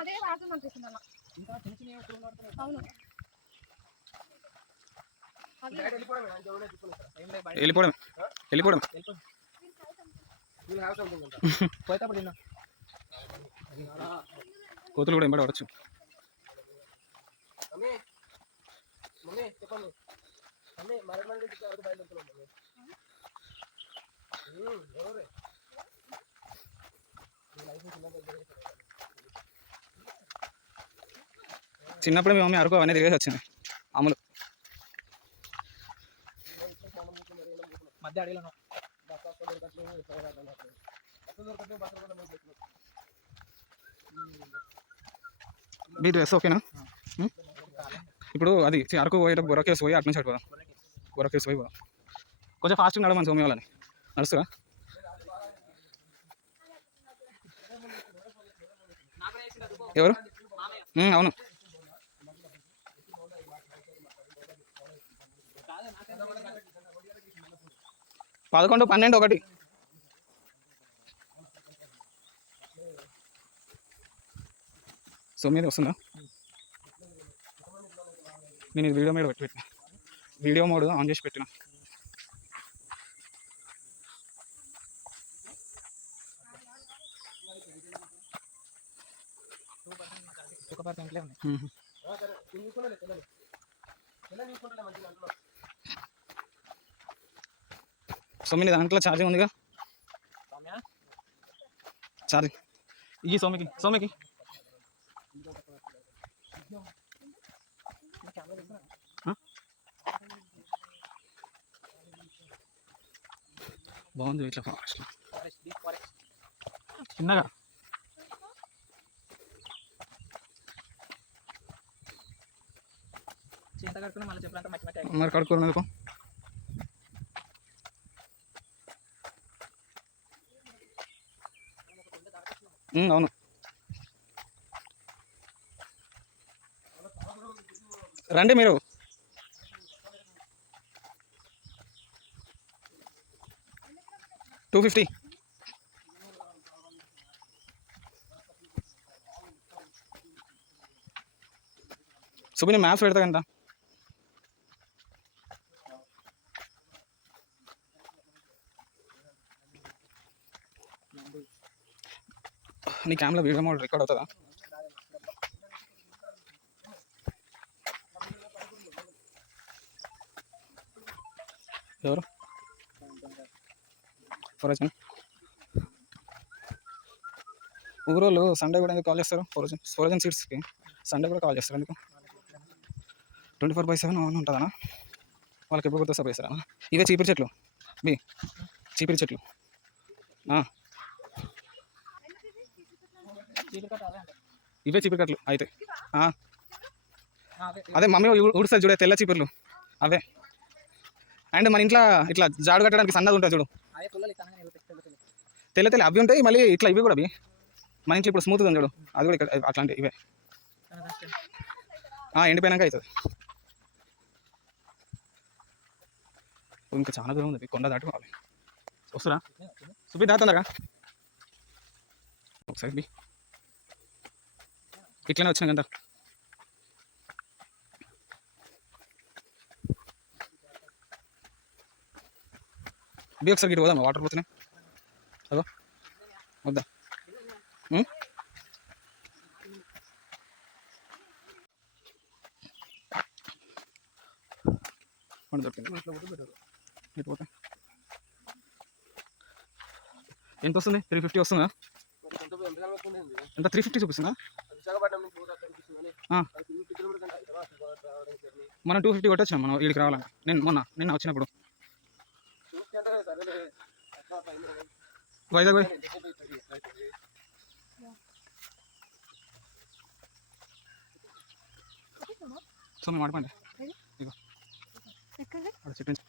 అదే వాడుతుంది అనిపిస్తుంది అలా. అవును వెళ్ళిపోవడం వెళ్ళిపోవడం కోతులు కూడా ఎంబడి పడచ్చు. చిన్నప్పుడు మీ మమ్మీ అరకు అవన్నీ తిరిగేసి వచ్చింది అమ్ములు. మీ డ్రెస్ ఓకేనా? ఇప్పుడు అది అరకు పోయేటప్పుడు బొరకేసి పోయి అటు నుంచి అటు పోదాం. బొరకేసి పోయి పోదాం. కొంచెం ఫాస్ట్గా నడవమని సోమి వాళ్ళని. నడుస్తురా? ఎవరు? అవును 11, 12, 1 సోమి వస్తుందా? నేను ఇది వీడియో మోడ్ పెట్టిన, వీడియో మోడ్ ఆన్ చేసి పెట్టిన. సోమిని దాంట్లో ఛార్జింగ్ ఉందిగా, ఛార్జింగ్ ఈ సోమికి బాగుంది ఇట్లా ఫారెస్ట్ చిన్నగా. మరి కడుక్కున్నందుకు అవును. రండి మీరు. $250. సుబిని మ్యాప్స్ పెడతా కంట. నీ క్యామ్లో వీడియో మోడ్ రికార్డ్ అవుతుందా? ఎవరు ఫోరజన్ ఊరోళ్ళు సండే కూడా ఎందుకు కాల్ చేస్తారు? ఫోరజన్ సీట్స్కి సండే కూడా కాల్ చేస్తారు ఎందుకు? 24/7 ఆన్ ఉంటుందనా? వాళ్ళకి ఎప్పుడు గుర్తొస్తా పోయిస్తారా? ఇవే చీపిరి చెట్లు, చీపిరి చెట్లు. ఇవే చీపిరి కట్లు అయితే. అదే మమ్మీ ఊడుస్తుంది చూడే తెల్ల చీపుర్లు అవే. అండ్ మన ఇంట్లో ఇట్లా జాడు కట్టడానికి సన్నది ఉంటుంది చూడు, తెల్ల అవి ఉంటాయి. మళ్ళీ ఇట్లా ఇవి కూడా అవి మన ఇంట్లో ఇప్పుడు స్మూత్గా చూడు, అది కూడా ఇక్కడ అట్లాంటి ఇవే. ఎండిపోయినాక అవుతుంది. ఇంకా చాలా దూరం ఉంది, కొండ దాటుకోవాలి. వస్తురా సుబి దాతుందరా ఒకసారి ఇట్లనే వచ్చిన గంట. ఒకసారి గిట్టు పోదామా? వాటర్ పోతున్నాయి అదో వద్దా? పోతే ఎంత వస్తుంది? 350 వస్తుందా? ఎంత 350 చూపిస్తుందా? మనం 250 కొట్టొచ్చాం మనం వీడికి రావాలని. నిన్న వచ్చినప్పుడు వైజాగ్ పోయి సో మేము ఆడుకోండి ఇగో చెప్పింది.